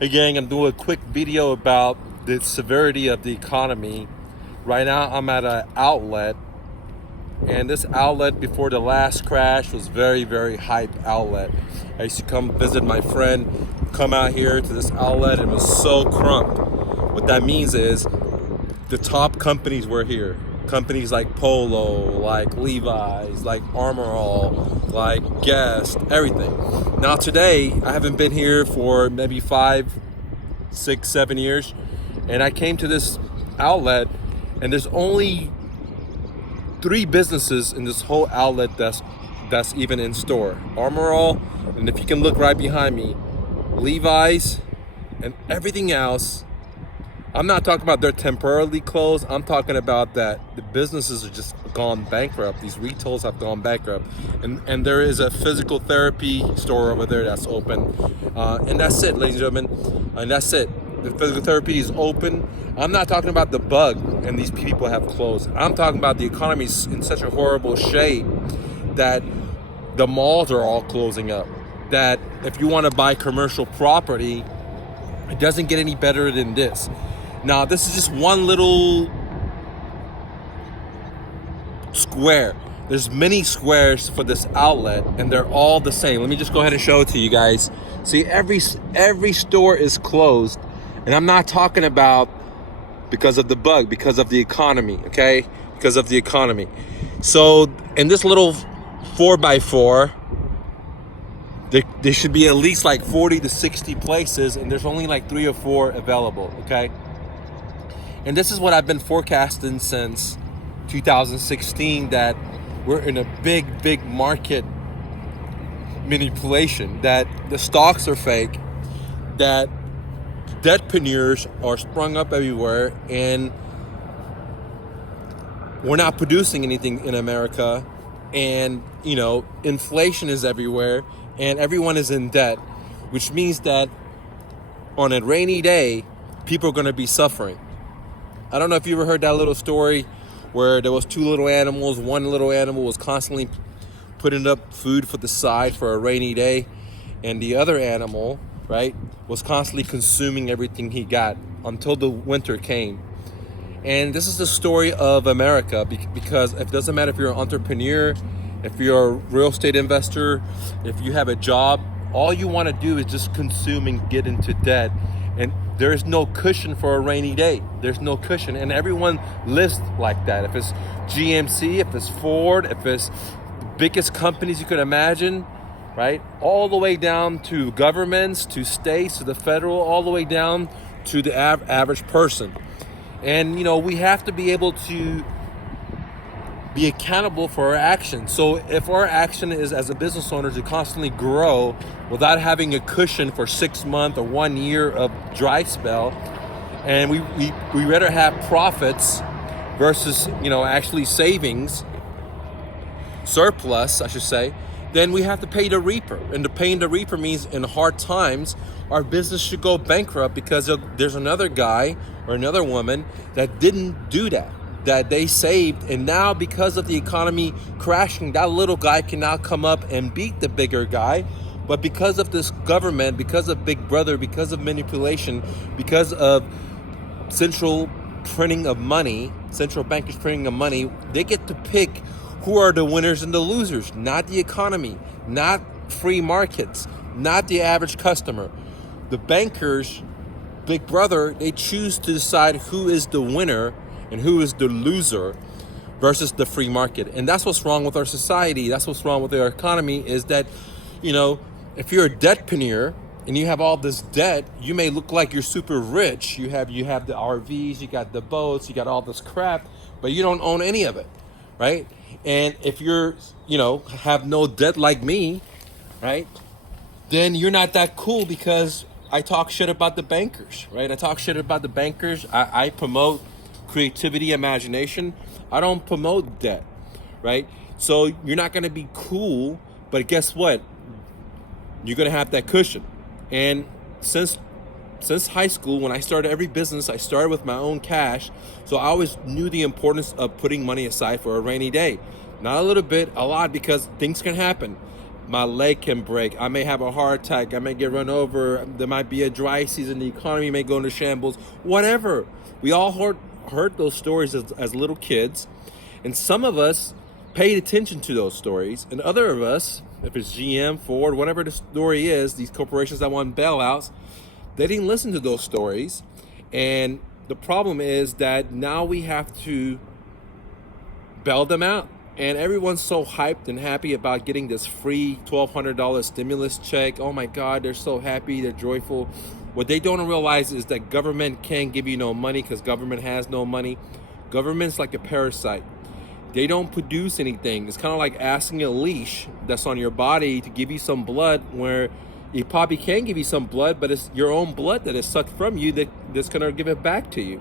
Hey gang, I'm doing a quick video about the severity of the economy. Right now I'm at an outlet, and this outlet before the last crash was very hype outlet. I used to come visit my friend, come out here to this outlet, and it was so crunk. What that means is the top companies were here. Companies like Polo, like Levi's, like Armor All, like Guess, everything. Now today, I haven't been here for maybe 5, 6, 7 years, and I came to this outlet, and there's only 3 businesses in this whole outlet that's even in store. Armor All, and if you can look right behind me, Levi's, and everything else. I'm not talking about they're temporarily closed. I'm talking about that the businesses are just gone bankrupt. These retailers have gone bankrupt. And there is a physical therapy store over there that's open. And that's it, ladies and gentlemen. And that's it. The physical therapy is open. I'm not talking about the bug and these people have closed. I'm talking about the economy in such a horrible shape that the malls are all closing up. That if you want to buy commercial property, it doesn't get any better than this. Now, this is just one little square. There's many squares for this outlet, and they're all the same. Let me just go ahead and show it to you guys. See, every store is closed, and I'm not talking about because of the bug, because of the economy, okay? Because of the economy. So, in this little 4x4, there should be at least like 40 to 60 places, and there's only like 3 or 4 available, okay? And this is what I've been forecasting since 2016, that we're in a big market manipulation, that the stocks are fake, that debt paneers are sprung up everywhere, and we're not producing anything in America, and inflation is everywhere, and everyone is in debt, which means that on a rainy day, people are going to be suffering. I don't know if you ever heard that little story where there was 2 little animals. One little animal was constantly putting up food for the side for a rainy day, and the other animal, right, was constantly consuming everything he got until the winter came. And this is the story of America, because it doesn't matter if you're an entrepreneur, if you're a real estate investor, if you have a job, all you want to do is just consume and get into debt. And there's no cushion for a rainy day. There's no cushion. And everyone lives like that. If it's GMC, if it's Ford, if it's the biggest companies you could imagine, right? All the way down to governments, to states, to the federal, all the way down to the average person. And, we have to be able to be accountable for our actions. So if our action is as a business owner to constantly grow without having a cushion for 6 months or 1 year of dry spell, and we rather have profits versus actually savings, surplus I should say, then we have to pay the reaper. And the paying the reaper means in hard times our business should go bankrupt because there's another guy or another woman that didn't do that they saved, and now because of the economy crashing, that little guy can now come up and beat the bigger guy. But because of this government, because of Big Brother, because of manipulation, because of central printing of money, central bankers printing of money, they get to pick who are the winners and the losers, not the economy, not free markets, not the average customer. The bankers, Big Brother, they choose to decide who is the winner and who is the loser versus the free market. And that's what's wrong with our society. That's what's wrong with our economy, is that, if you're a debt paneer and you have all this debt, you may look like you're super rich. You have the RVs, you got the boats, you got all this crap, but you don't own any of it, right? And if you're, have no debt like me, right, then you're not that cool, because I talk shit about the bankers, right? I talk shit about the bankers. I promote creativity, imagination. I don't promote debt, right? So you're not going to be cool, but guess what? You're going to have that cushion. And since high school, when I started every business, I started with my own cash. So I always knew the importance of putting money aside for a rainy day. Not a little bit, a lot, because things can happen. my leg can break, I may have a heart attack, I may get run over, there might be a dry season, the economy may go into shambles, whatever. We all heard those stories as little kids, and some of us paid attention to those stories, and other of us, if it's GM, Ford, whatever the story is, these corporations that want bailouts, they didn't listen to those stories. And the problem is that now we have to bail them out. And everyone's so hyped and happy about getting this free $1,200 stimulus check. Oh my God, they're so happy, they're joyful. What they don't realize is that government can't give you no money because government has no money. Government's like a parasite. They don't produce anything. It's kind of like asking a leash that's on your body to give you some blood, where it probably can give you some blood, but it's your own blood that is sucked from you that's gonna give it back to you.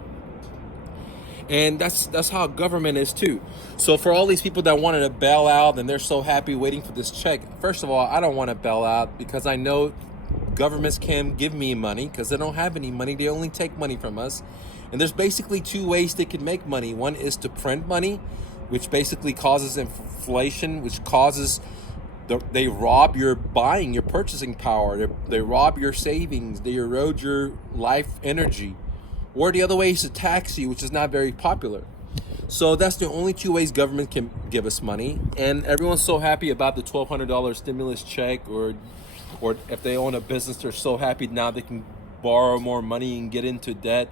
And that's how government is too. So for all these people that wanted to bail out and they're so happy waiting for this check, first of all, I don't want to bail out because I know governments can give me money because they don't have any money. They only take money from us. And there's basically two ways they can make money. One is to print money, which basically causes inflation, which causes they rob your buying, your purchasing power. They rob your savings. They erode your life energy. Or the other way is to tax you, which is not very popular. So that's the only two ways government can give us money. And everyone's so happy about the $1,200 stimulus check, or if they own a business, they're so happy now they can borrow more money and get into debt.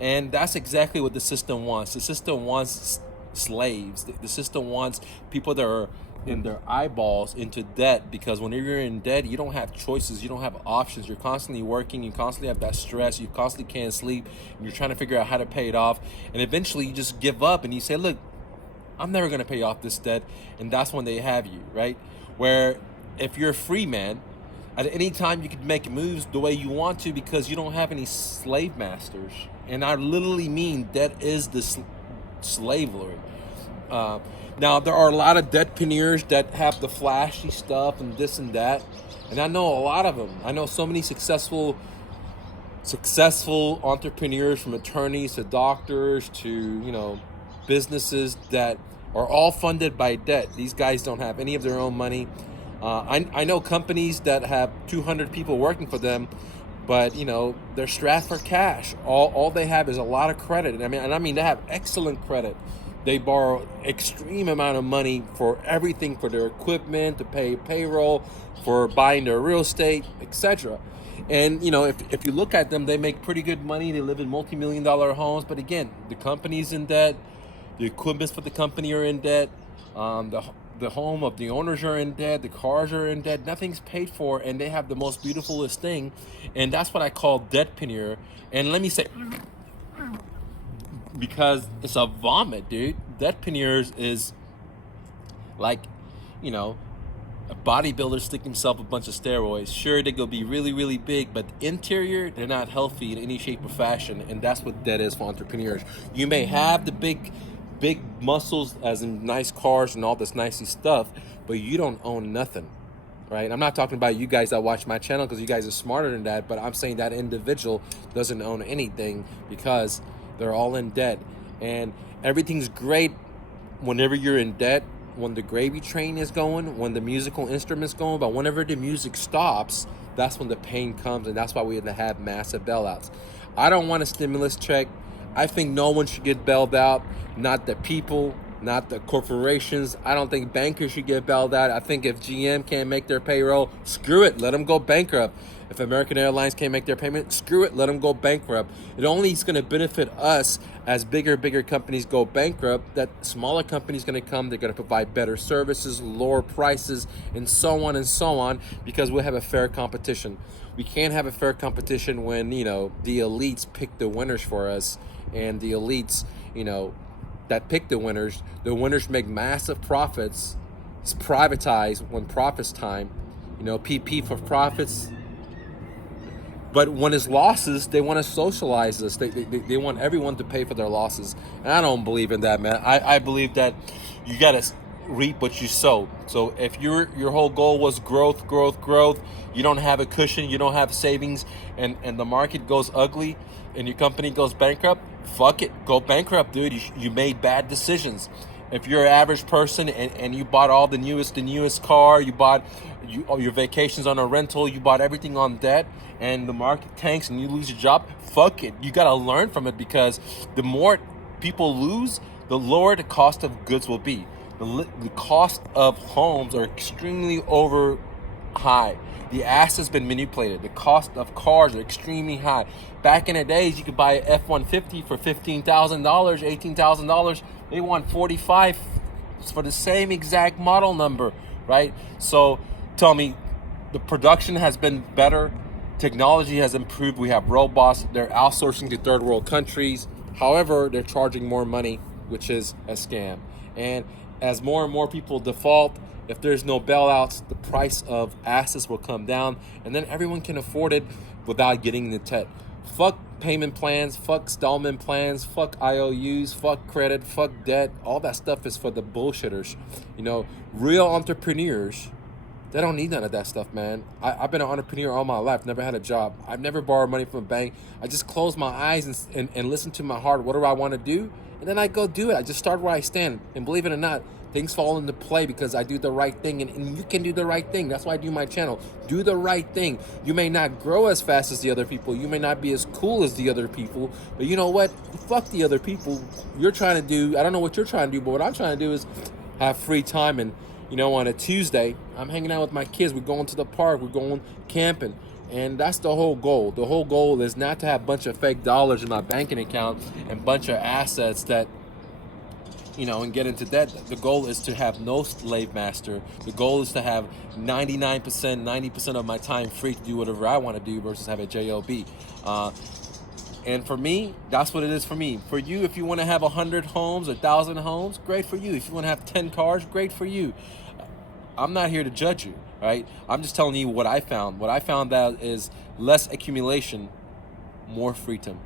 And that's exactly what the system wants. The system wants slaves. The system wants people that are in their eyeballs into debt, because when you're in debt, you don't have choices, you don't have options. You're constantly working, you constantly have that stress, you constantly can't sleep, and you're trying to figure out how to pay it off, and eventually you just give up and you say, look, I'm never going to pay off this debt. And that's when they have you, right? Where if you're a free man, at any time you can make moves the way you want to because you don't have any slave masters. And I literally mean debt is the slavery. Now, there are a lot of debt paneers that have the flashy stuff and this and that. And I know a lot of them. I know so many successful entrepreneurs, from attorneys to doctors to, businesses that are all funded by debt. These guys don't have any of their own money. I know companies that have 200 people working for them, but they're strapped for cash. All they have is a lot of credit. I mean they have excellent credit. They borrow extreme amount of money for everything, for their equipment, to pay payroll, for buying their real estate, etc. And if you look at them, they make pretty good money. They live in multi-million-dollar homes. But again, the company's in debt. The equipments for the company are in debt. The home of the owners are in debt. The cars are in debt. Nothing's paid for, and they have the most beautifulest thing. And that's what I call debt paneer. And let me say, because it's a vomit, dude. Debt paneers is like, a bodybuilder stick himself a bunch of steroids. Sure, they go be really, really big, but the interior, they're not healthy in any shape or fashion. And that's what debt is for entrepreneurs. You may have the big muscles, as in nice cars and all this nicey stuff, but you don't own nothing, right? I'm not talking about you guys that watch my channel, because you guys are smarter than that, but I'm saying that individual doesn't own anything because they're all in debt. And everything's great whenever you're in debt, when the gravy train is going, when the musical instrument's going, but whenever the music stops, that's when the pain comes, and that's why we have massive bailouts. I don't want a stimulus check. I think no one should get bailed out, not the people, not the corporations. I don't think bankers should get bailed out. I think if GM can't make their payroll, screw it, let them go bankrupt. If American Airlines can't make their payment, screw it, let them go bankrupt. It only is going to benefit us as bigger companies go bankrupt, that smaller companies going to come, they're going to provide better services, lower prices, and so on, because we'll have a fair competition. We can't have a fair competition when, the elites pick the winners for us, and the elites, that pick the winners make massive profits. It's privatized when profits time, PP for profits. But when it's losses, they want to socialize this. They want everyone to pay for their losses. And I don't believe in that, man. I believe that you got to reap what you sow. So if your whole goal was growth, you don't have a cushion, you don't have savings, and the market goes ugly and your company goes bankrupt, fuck it, go bankrupt, dude. You made bad decisions. if you're an average person and you bought all the newest car, you bought all your vacations on a rental, you bought everything on debt, and the market tanks and you lose your job, fuck it. You got to learn from it, because the more people lose, the lower the cost of goods will be. The cost of homes are extremely over high. The asset's been manipulated. The cost of cars are extremely high. Back in the days, you could buy an F-150 for $15,000, $18,000. They want $45,000 for the same exact model number, right? So tell me, the production has been better. Technology has improved. We have robots. They're outsourcing to third world countries. However, they're charging more money, which is a scam. And as more and more people default, if there's no bailouts, the price of assets will come down, and then everyone can afford it without getting the debt. Fuck payment plans, fuck installment plans, fuck IOUs, fuck credit, fuck debt. All that stuff is for the bullshitters. You know, real entrepreneurs, they don't need none of that stuff, man. I've been an entrepreneur all my life, never had a job. I've never borrowed money from a bank. I just close my eyes and listen to my heart. What do I want to do? And then I go do it. I just start where I stand. And believe it or not, things fall into play because I do the right thing, and you can do the right thing. That's why I do my channel. Do the right thing. You may not grow as fast as the other people. You may not be as cool as the other people, but you know what? Fuck the other people. You're trying to do, I don't know what you're trying to do, but what I'm trying to do is have free time. And, you know, on a Tuesday, I'm hanging out with my kids. We're going to the park. We're going camping. And that's the whole goal. The whole goal is not to have a bunch of fake dollars in my banking account and a bunch of assets that, you know, and get into debt. The goal is to have no slave master. The goal is to have 99%, 90% of my time free to do whatever I want to do versus have a job. And for me, that's what it is for me. For you, if you want to have 100 homes, 1,000 homes, great for you. If you want to have 10 cars, great for you. I'm not here to judge you, right? I'm just telling you what I found. What I found out is less accumulation, more freedom.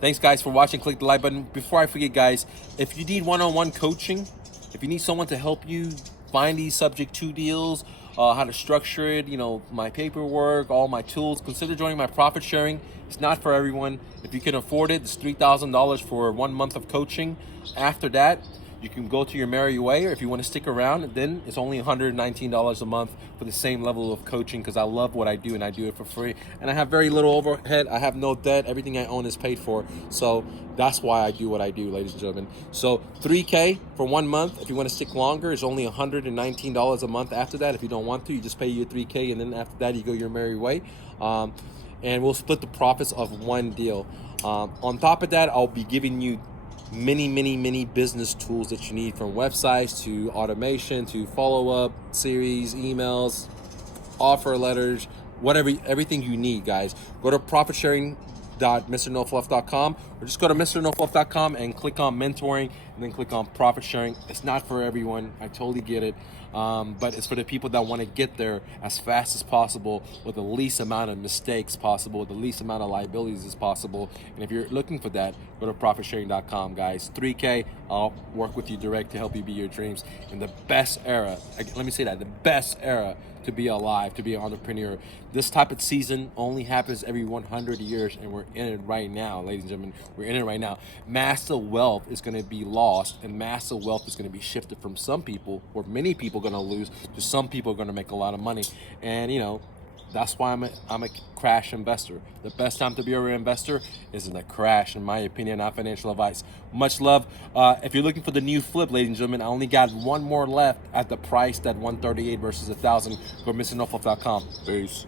Thanks, guys, for watching. Click the like button. Before I forget, guys, if you need one-on-one coaching, if you need someone to help you find these subject to deals, how to structure it, you know, my paperwork, all my tools, consider joining my profit sharing. It's not for everyone. If you can afford it, it's $3,000 for 1 month of coaching. After that, you can go to your merry way, or if you want to stick around, then it's only $119 a month for the same level of coaching, because I love what I do and I do it for free. And I have very little overhead. I have no debt. Everything I own is paid for. So that's why I do what I do, ladies and gentlemen. So $3K for 1 month. If you want to stick longer, it's only $119 a month. After that, if you don't want to, you just pay your $3K, and then after that, you go your merry way. And we'll split the profits of one deal. On top of that, I'll be giving you many business tools that you need, from websites to automation to follow-up series, emails, offer letters, whatever, everything you need, guys. Go to profitsharing.mrnofluff.com, or just go to mrnofluff.com and click on mentoring, and then click on profit sharing. It's not for everyone. I totally get it. But it's for the people that want to get there as fast as possible with the least amount of mistakes possible, with the least amount of liabilities as possible. And if you're looking for that, go to profitsharing.com, guys. $3K, I'll work with you direct to help you be your dreams in the best era. Let me say that, the best era to be alive, to be an entrepreneur. This type of season only happens every 100 years, and we're in it right now, ladies and gentlemen. We're in it right now. Massive wealth is going to be lost, and massive wealth is going to be shifted from some people, or many people going to lose, to some people are going to make a lot of money. And, you know, that's why I'm a crash investor. The best time to be an investor is in a crash, in my opinion, not financial advice. Much love. If you're looking for the new flip, ladies and gentlemen, I only got one more left at the price, that $138 versus $1,000. Go to mrnofluff.com. Peace.